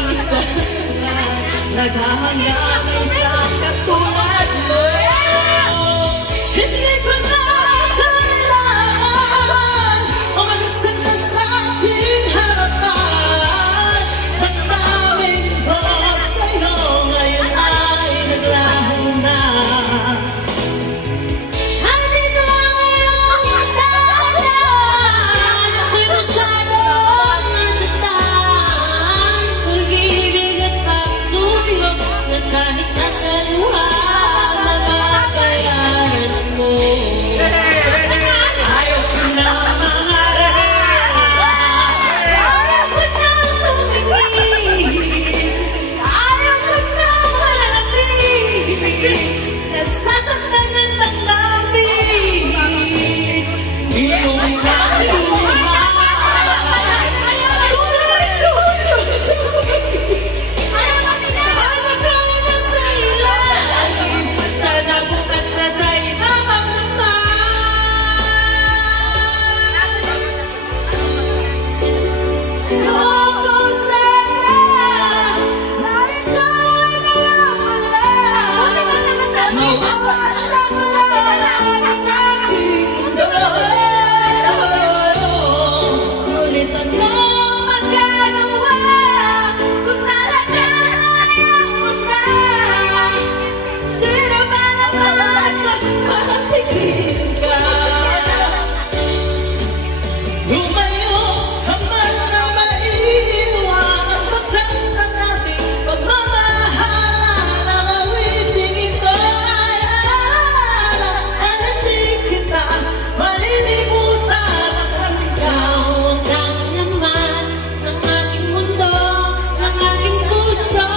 aking isa naghahanggang isang katulad mo. Hindi ko na kailangan umalis ka na sa aking harapan. Nagtawin ko sa'yo ngayon ay naglaho na. Andito ang iyong dahilan. Ako'y masyadong nasaktan. Pag-ibig at pagsuyo na kahit nasa luha mababayaran mo. Ayaw ko na mangarap, ayaw ko na tumingin, ayaw ko na malapit, nasasaktan ng damdamin. Iyong naluhan, tuloy-tuloy sa anak ko na sa ilalim, sana bukas na sa ibang naman. Kung sana narito'y nawawala, mawawasak lang ang aking mundo. Ngunit anong magagawa kung talagang ayaw mo na? Sino ba naman kapag pipigil ka? Lumayo ka man na maiiwan ang bakas ng ating pagmamahalan. Ang awiting ito ay alaala na hindi kita malilimutan at ikaw. Ikaw ang laman ng aking mundo, ng aking puso,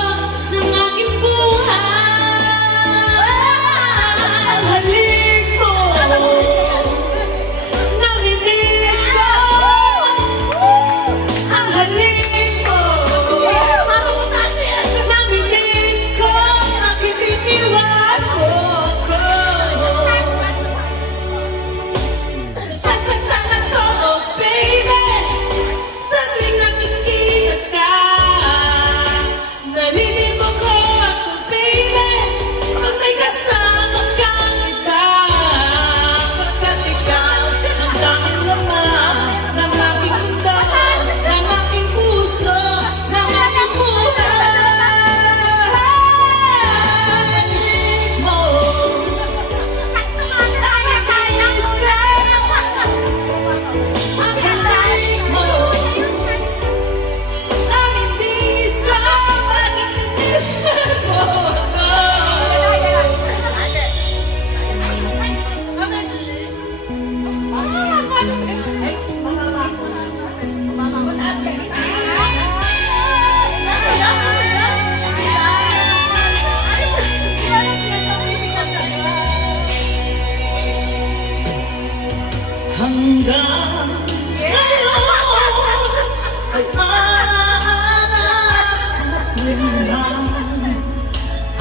ng aking buhay. Ang halik mo, namimiss ko. Ang halik mo, namimiss ko. Bakit iniwan mo ko? Nasasaktan ako, oh baby, sa tuwing nakikita ka. Naninibok ko ako, baby, masay kasama kang iba. Pagkat ikaw ang tanging laman ng aking mundo, ng aking puso, ng aking buhay. Mo, nakakainis ka. Ang halik mo, namimiss ko. Bakit nandito mo ako? Hanggang ngayon ay alaala sa tuwing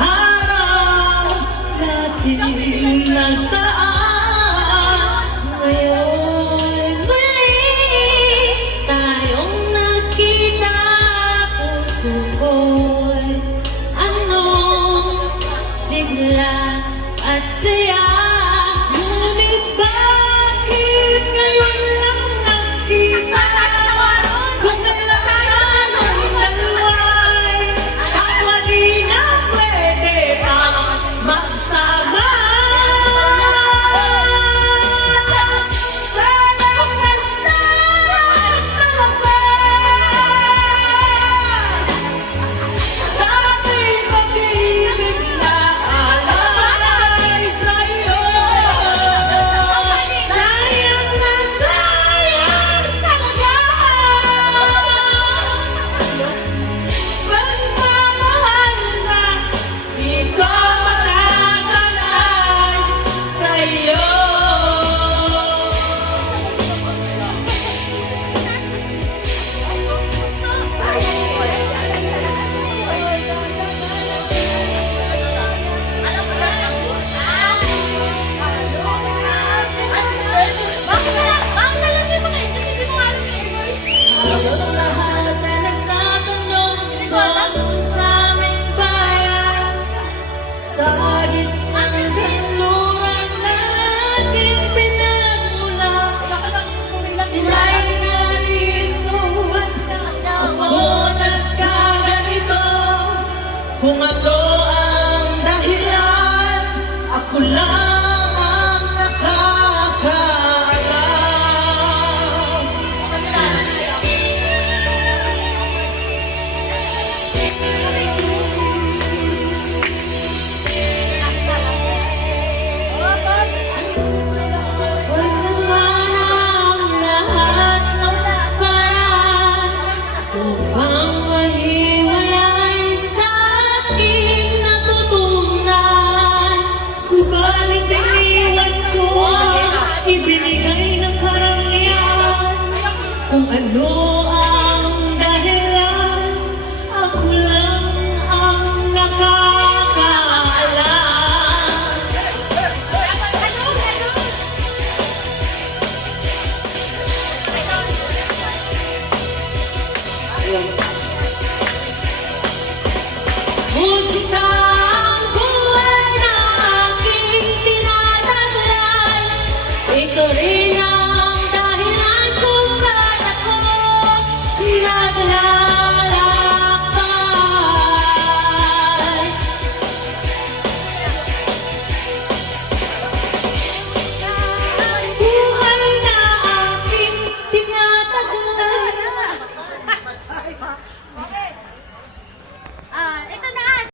araw nating nagdaan. Ngayon muli tayong nakita, puso ko'y anong sigla at saya. Ngunit bakit ngayon lang nagkita? Kung kailangan ang dalawa'y kapwa di na pwede pang magsama. Ano ang dahilan? Ako lang ang nakakaalam. Musika ang buhay na aking tinataglay. Ito rin ang dahilan kung ba't ako naglalakbay.